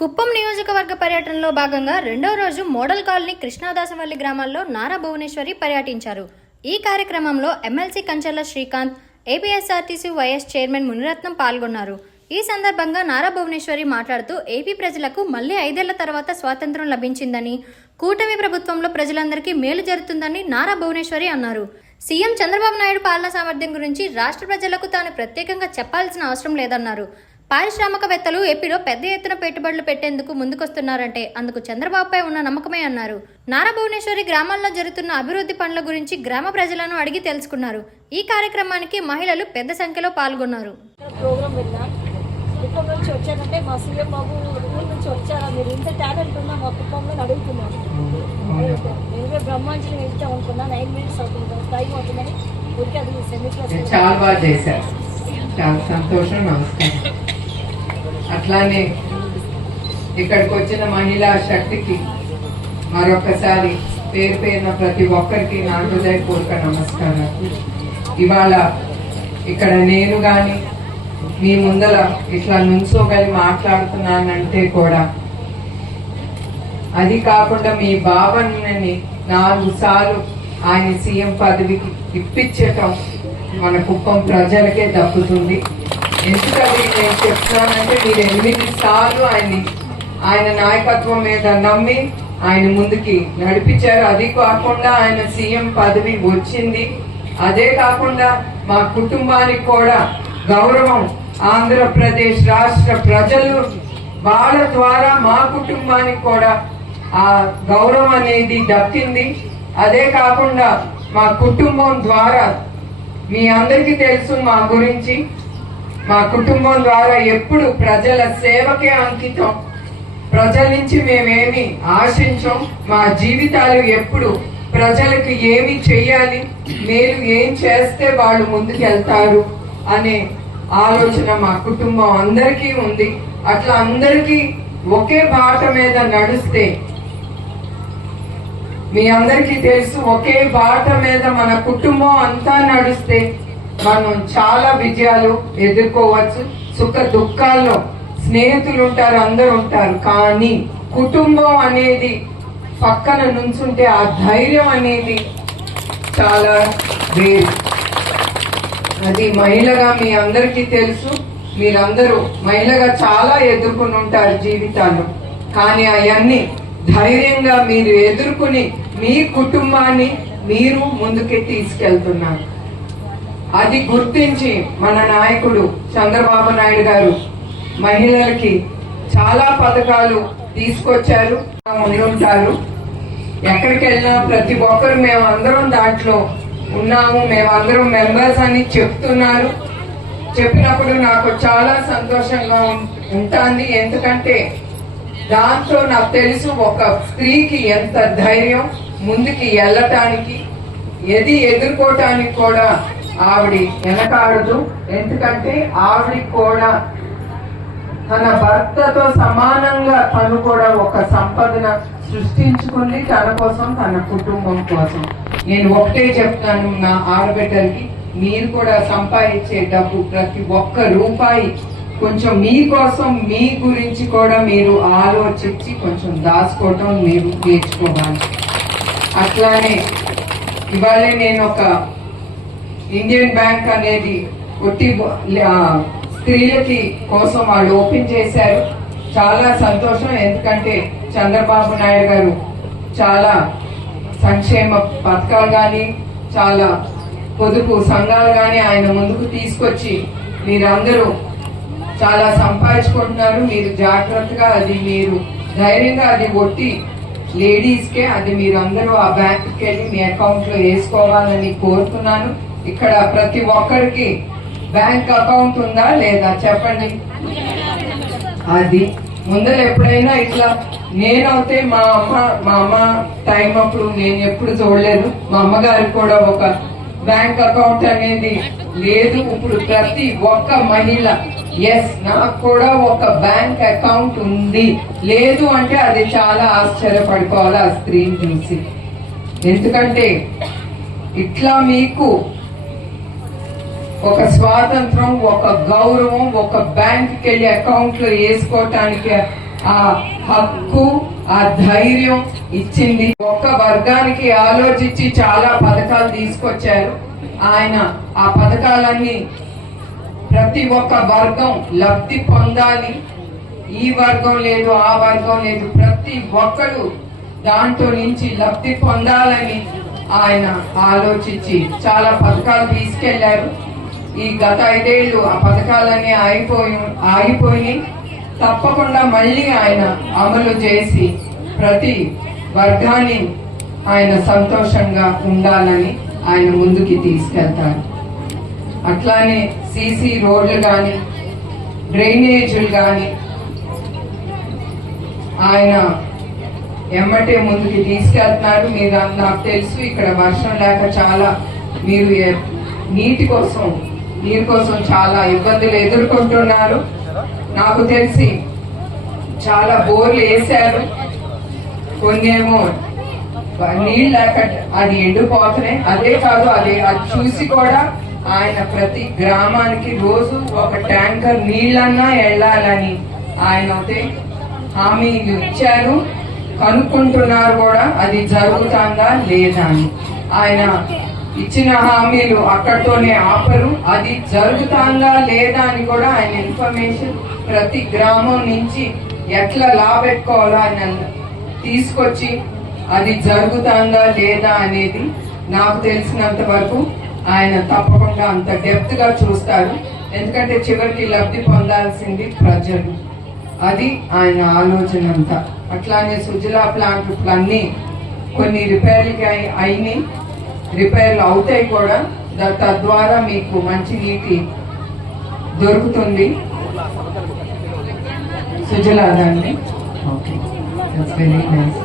కుప్పం నియోజకవర్గ పర్యటనలో భాగంగా రెండో రోజు మోడల్ కాలనీ కృష్ణదాసవల్లి గ్రామాల్లో నారా భువనేశ్వరి పర్యటించారు. ఈ కార్యక్రమంలో MLC Kancharla Srikanth, APSRTC YS chairman Muniratnam పాల్గొన్నారు. ఈ సందర్భంగా నారా భువనేశ్వరి మాట్లాడుతూ ఏపీ ప్రజలకు మళ్లీ 5 ఏళ్ల తర్వాత స్వాతంత్ర్యం లభించిందని, కూటమి ప్రభుత్వంలో ప్రజలందరికీ మేలు జరుగుతుందని నారా భువనేశ్వరి అన్నారు. సీఎం చంద్రబాబు నాయుడు పాలనా సామర్థ్యం గురించి రాష్ట్ర ప్రజలకు తాను ప్రత్యేకంగా చెప్పాల్సిన అవసరం లేదన్నారు. పారిశ్రామికవేత్తలు ఏపీలో పెద్ద ఎత్తున పెట్టుబడులు పెట్టేందుకు ముందుకొస్తున్నారంటే అందుకు చంద్రబాబుపై ఉన్న నమ్మకమే అన్నారు. నారా భువనేశ్వరి గ్రామాల్లో జరుగుతున్న అభివృద్ధి పనుల గురించి గ్రామ ప్రజలను అడిగి తెలుసుకున్నారు. ఈ కార్యక్రమానికి మహిళలు పెద్ద సంఖ్యలో పాల్గొన్నారు. కుప్పం నుంచి వచ్చారంటే మా సీఎం బాబు ఊరి నుంచి వచ్చారా, మీరు ఇంత టాలెంట్ ఉన్నా మా కుప్పంలో అడుగుతున్నాను. నేనే బ్రహ్మాంజలి వెళ్తాం అనుకున్నా, 9 minutes అవుతుంది, టైం అవుతుందని ఊరికి అది సెమిక్లాస్. చాలా బాగా చేశారు, చాలా సంతోషం. నమస్కారం. అట్లానే ఇక్కడికి వచ్చిన మహిళా శక్తికి మరొకసారి పేరు పేరున ప్రతి ఒక్కరికి నా హృదయపూర్వక నమస్కారాలు. ఇవాళ ఇక్కడ నేను కానీ మీ ముందర ఇట్లా నుంచోగలి మాట్లాడుతున్నానంటే కూడా అది కాకుండా మీ బావని 4 సార్లు ఆయన సీఎం పదవికి ఇప్పించటం మన కుప్పం ప్రజలకే దక్కుతుంది. ఎందుకని నేను చెప్తున్నానంటే మీరు 8 సార్లు ఆయన నాయకత్వం మీద నమ్మి ఆయన ముందుకి నడిపించారు. అది కాకుండా ఆయన సీఎం పదవి వచ్చింది. అదే కాకుండా మా కుటుంబానికి కూడా గౌరవం, ఆంధ్రప్రదేశ్ రాష్ట్ర ప్రజలు వాళ్ళ ద్వారా మా కుటుంబానికి కూడా ఆ గౌరవం అనేది దక్కింది. అదే కాకుండా మా కుటుంబం ద్వారా మీ అందరికీ తెలుసు మా గురించి. మా కుటుంబం ద్వారా ఎప్పుడు ప్రజల సేవకే అంకితం. ప్రజల నుంచి మేమేమి ఆశించం. మా జీవితాలు ఎప్పుడు ప్రజలకు ఏమి చెయ్యాలి, మీరు ఏం చేస్తే వాళ్ళు ముందుకు వెళ్తారు అనే ఆలోచన మా కుటుంబం అందరికీ ఉంది. అట్లా అందరికీ ఒకే బాట మీద నడిస్తే, మీ అందరికీ తెలుసు, ఒకే బాట మీద మన కుటుంబం అంతా నడిస్తే మనం చాలా విజయాలు ఎదుర్కోవచ్చు. సుఖ దుఃఖాల్లో స్నేహితులు ఉంటారు, అందరు ఉంటారు. కానీ కుటుంబం అనేది పక్కన నుంచుంటే ఆ ధైర్యం అనేది చాలా వేరు. అది మహిళగా మీ అందరికీ తెలుసు. మీరందరూ మహిళగా చాలా ఎదుర్కొని ఉంటారు జీవితాల్లో. కానీ అవన్నీ ధైర్యంగా మీరు ఎదుర్కొని మీ కుటుంబాన్ని మీరు ముందుకే తీసుకెళ్తున్నారు. అది గుర్తించి మన నాయకుడు చంద్రబాబు నాయుడు గారు మహిళలకి చాలా పథకాలు తీసుకొచ్చారు. ముందుంటారు. ఎక్కడికి వెళ్ళినా ప్రతి ఒక్కరు మేమందరం దాంట్లో ఉన్నాము, మేమందరం మెంబర్స్ అని చెప్తున్నారు. చెప్పినప్పుడు నాకు చాలా సంతోషంగా ఉంటుంది. ఎందుకంటే దాంతో నాకు తెలుసు ఒక స్త్రీకి ఎంత ధైర్యం ముందుకి వెళ్ళటానికి, ఏది ఎదుర్కోవటానికి కూడా ఆవిడ వెనకాడదు. ఎందుకంటే ఆవిడికి కూడా తన భర్తతో సమానంగా తను కూడా ఒక సంపదన సృష్టించుకుంది, తన కోసం, తన కుటుంబం కోసం. నేను ఒకటే చెప్తాను నా ఆడబిడ్డలకి, మీరు కూడా సంపాదించే డబ్బు ప్రతి ఒక్క రూపాయి కొంచెం మీకోసం, మీ గురించి కూడా మీరు ఆలోచించి కొంచెం దాచుకోవటం మీరు నేర్చుకోవాలి. అట్లానే ఇవాళ నేను ఒక ఇండియన్ బ్యాంక్ అనేది ఒట్టి స్త్రీలకి కోసం వాళ్ళు ఓపెన్ చేశారు. చాలా సంతోషం. ఎందుకంటే చంద్రబాబు నాయుడు గారు చాలా సంక్షేమ పథకాలు కానీ, చాలా పొదుపు సంఘాలు కానీ ఆయన ముందుకు తీసుకొచ్చి మీరందరూ చాలా సంపాదించుకుంటున్నారు. మీరు జాగ్రత్తగా, అది మీరు ధైర్యంగా, అది ఒట్టి లేడీస్కే, అది మీరందరూ ఆ బ్యాంక్కి వెళ్ళి మీ అకౌంట్ లో వేసుకోవాలని కోరుతున్నాను. ఇక్కడ ప్రతి ఒక్కరికి బ్యాంక్ అకౌంట్ ఉందా లేదా చెప్పండి. అది ముందర ఎప్పుడైనా ఇట్లా నేనైతే మా అమ్మ టైం అప్పుడు నేను ఎప్పుడు చూడలేదు. మా అమ్మగారికి కూడా ఒక బ్యాంక్ అకౌంట్ అనేది లేదు. ఇప్పుడు ప్రతి ఒక్క మహిళ ఎస్ నాకు కూడా ఒక బ్యాంక్ అకౌంట్ ఉంది, లేదు అంటే అది చాలా ఆశ్చర్యపడిపోవాలి ఆ స్త్రీని చూసి. ఎందుకంటే ఇట్లా మీకు ఒక స్వాతంత్రం, ఒక గౌరవం, ఒక బ్యాంక్కి వెళ్ళి అకౌంట్ లో వేసుకోవటానికి ఆ హక్కు, ఆ ధైర్యం ఇచ్చింది. ఒక్క వర్గానికి ఆలోచించి చాలా పథకాలు తీసుకొచ్చారు ఆయన. ఆ పథకాలన్నీ ప్రతి ఒక్క వర్గం లబ్ధి పొందాలి, ఈ వర్గం లేదు ఆ వర్గం లేదు, ప్రతి ఒక్కరు దాంట్లో నుంచి లబ్ధి పొందాలని ఆయన ఆలోచించి చాలా పథకాలు తీసుకెళ్లారు. ఈ గత 5 ఏళ్ళు ఆ పథకాలన్నీ ఆగిపోయి తప్పకుండా మళ్ళీ ఆయన అమలు చేసి ప్రతి వర్గాన్ని ఆయన సంతోషంగా ఉండాలని ఆయన ముందుకి తీసుకెళ్తారు. అట్లానే సీసీ రోడ్లు కానీ డ్రైనేజీలు కానీ ఆయన ఎమ్మటే ముందుకి తీసుకెళ్తున్నారు. మీరు నాకు తెలుసు ఇక్కడ వర్షం లేక చాలా మీరు నీరు కోసం చాలా ఇబ్బందులు ఎదుర్కొంటున్నారు. నాకు తెలిసి చాలా బోర్లు వేశారు, కొన్నేమో నీళ్ళు లేక అది ఎండిపోతున్నాయి. అదే కాదు, అది చూసి కూడా ఆయన ప్రతి గ్రామానికి రోజు ఒక ట్యాంకర్ నీళ్ళన్నా వెళ్ళాలని ఆయన అయితే హామీలు ఇచ్చారు. కనుక్కుంటున్నారు కూడా అది జరుగుతుందా లేదా అని. ఆయన ఇచ్చిన హామీలు అక్కడితోనే ఆపరు, అది జరుగుతుందా లేదా అని కూడా ఆయన ఇన్ఫర్మేషన్ ప్రతి గ్రామం నుంచి ఎట్లా లాభెట్టుకోవాలో ఆయన తీసుకొచ్చి అది జరుగుతుందా లేదా అనేది నాకు తెలిసినంత వరకు ఆయన తప్పకుండా అంత డెప్త్ గా చూస్తారు. ఎందుకంటే చివరికి లబ్ధి పొందాల్సింది ప్రజలు. అది ఆయన ఆలోచన అంతా. అట్లానే సుజలా ప్లాంట్లు అన్ని కొన్ని రిపేర్లు అవుతాయి కూడా. తద్వారా మీకు మంచి నీటి దొరుకుతుంది. సుజలా దాన్ని ఓకే, వెరీ నైస్.